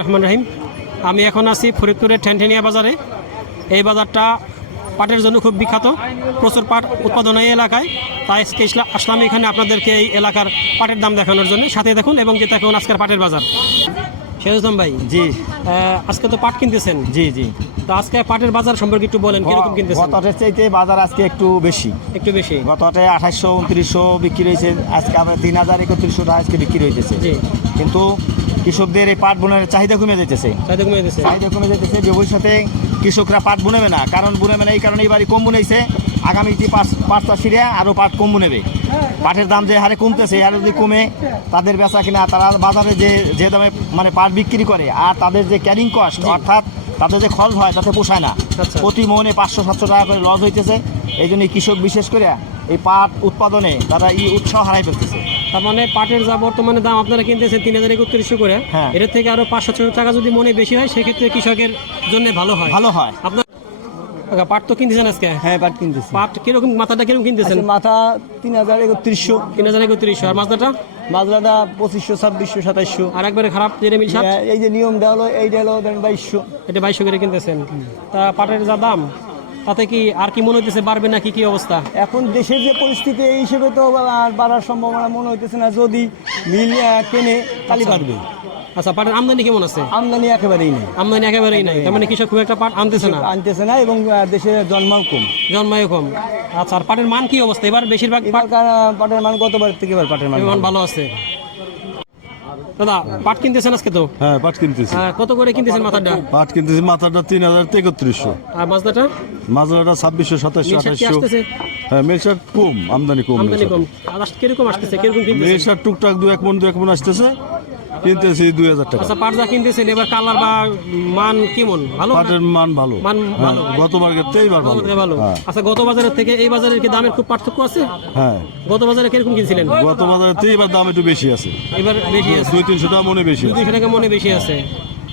রহমান রাহিম। আমি এখন আছি ফরিদপুরের ঠ্যানঠেনিয়া বাজারে। এই বাজারটা পাটের জন্য খুব বিখ্যাত। প্রচুর পাট উৎপাদন এই এলাকায়। তাই আজকে আসলাম এখানে আপনাদেরকে এই এলাকার পাটের দাম দেখানোর জন্য। সাথে দেখুন এবং যে দেখুন আজকের পাটের বাজার। শেরুজম ভাই জি। আজকে তো পাট কিনতেছেন। জি জি। তো আজকে পাটের বাজার সম্পর্কে একটু বলেন কীরকম কিনতেছেন? গত হাটের চাইতে বাজার আজকে একটু বেশি। একটু বেশি। গত আঠাশশো উনত্রিশশো বিক্রি হয়েছে। আজকে আবার তিন হাজার একত্রিশশো টাকা আজকে বিক্রি হয়েছে জি। কিন্তু কৃষকদের এই পাট বোনের চাহিদা কমে যেতেছে চাহিদা কমে গেছে চাহিদা কমে যেতেছে ভবিষ্যতে কৃষকরা পাট বুনেবে না কারণ বুনেবে না এই কারণে এবারই কম বুনেছে আগামী যে পাঁচ পাঁচ চাষিরা আরও পাট কম বুনেবে। পাটের দাম যে হারে কমতেছে হারে যদি কমে তাদের বেচা কিনা তারা বাজারে যে যে দামে মানে পাট বিক্রি করে আর তাদের যে ক্যারিং কস্ট অর্থাৎ তাদের যে খরচ হয় তাতে পোষায় না। আচ্ছা। প্রতি মনে পাঁচশো সাতশো টাকা করে লস হইতেছে। এই জন্য কৃষক বিশেষ করে এই পাট উৎপাদনে তারা এই উৎসাহ হারাই ফেলতেছে। তার মানে পাটের যা বর্তমানে দাম আপনারা কিনতেছেন তিন হাজার একত্রিশশো করে হ্যাঁ। এর থেকে আরও পাঁচশো ছশো টাকা যদি মনে বেশি হয় সেক্ষেত্রে কৃষকের জন্য ভালো হয়। ভালো হয়। আপনার পাট তো কিনতেছেন আজকে? হ্যাঁ পাট কিনতেছি। পাট কীরকম মাথাটা কীরকম কিনতেছেন? আচ্ছা, মাথা তিন হাজার একত্রিশশো। তিন হাজার একত্রিশশো। আর মাছটা মাজরাটা পঁচিশশো ছাব্বিশশো সাতাইশশো। আর একবারে খারাপ যেটা মিল এই যে নিয়মটা হলো এইটা হলো বাইশশো। এটা বাইশশো করে কিনতেছেন। তা পাটের যা দাম? তাতে কি আর কি মনে হইতেছে বাড়বে নাকি কি অবস্থা? এখন দেশের যে পরিস্থিতি এই হিসেবে তো আর বাড়ার সম্ভাবনা মনে হইতেছে না। যদি মিল কেনে তাহলে বাড়বে। আচ্ছা পাটের আমদানি কেমন আছে? আমদানি একেবারেই নেই। আমদানি একেবারেই নাই। তার মানে কৃষক খুব একটা পাট আনতেছে না? আনতেছে না এবং দেশের জন্মাও কম। জন্মায় কম। আচ্ছা আর পাটের মান কি অবস্থা? এবার বেশিরভাগ পাট পাটের মান গতবার থেকে এবার পাটের মান ভালো আছে। দাদা পাট কিনতেছেন আজকে তো? হ্যাঁ পাট কিনতেছি। কত করে কিনতেছেন মাথাটা? পাট কিনতেছি মাথাটা তিন হাজার একত্রিশশো আর মাছদাটা মাজরাটা ছাব্বিশশো সাতাশশো আঠাশশো। হ্যাঁ মেশার কম আমদানি কম আমদানি কম। কীরকম আসতেছে? কীরকম মেলশার টুকটাক দু এক মন দু এক মন আসতেছে। কিনতেছি দুই হাজার টাকা। আচ্ছা পাট যা কিনতেছেন এবার কালার বা মান কেমন? ভালো পাটের মান ভালো। মান হ্যাঁ ভালো। এইবার ভালো। ভালো। হ্যাঁ। আচ্ছা গত বাজারের থেকে এই বাজারের কি দামের খুব পার্থক্য আছে? হ্যাঁ। গত বাজারে কীরকম কিনছিলেন? গত বাজারের থেকে এবার দাম একটু বেশি আছে। এবার বেশি আছে। দুই তিনশো টাকা মনে বেশি দুই টাকা মনে বেশি আছে।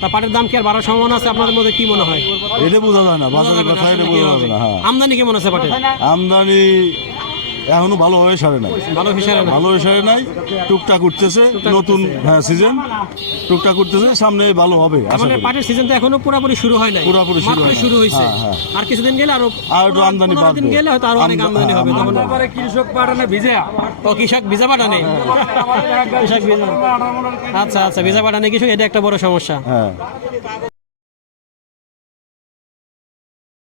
তা পাটের দাম কি আর বাড়ার সম্ভাবনা আছে? আপনাদের মধ্যে কি মনে হয়? এটা বোঝা যায় না। বাজারের কথা এটা বোঝা যাবে না হ্যাঁ। আমদানি কেমন আছে পাটের? আমদানি এখনও ভালোভাবে সারে নাই। ভালো হিসাবে ভালো সারে নাই টুকটাক উঠতেছে নতুন হ্যাঁ সিজন টুকটাক উঠতেছে সামনে ভালো হবে মানে পাটের সিজন তো এখনও পুরোপুরি শুরু হয় নাই। পুরোপুরি শুরু হয় শুরু হয়েছে। হ্যাঁ, হ্যাঁ। আর কিছুদিন গেলে আরও আর আমদানি পনেরো দিন গেলে হয়তো আরও অনেক আমদানি হবে। হ্যাঁ, তখন কৃষক পাঠানে ভিজে। ও কৃষক ভিজা পাঠানে? কৃষক ভিজা। আচ্ছা আচ্ছা ভিজা পাঠানে কৃষক এটা একটা বড় সমস্যা। হ্যাঁ।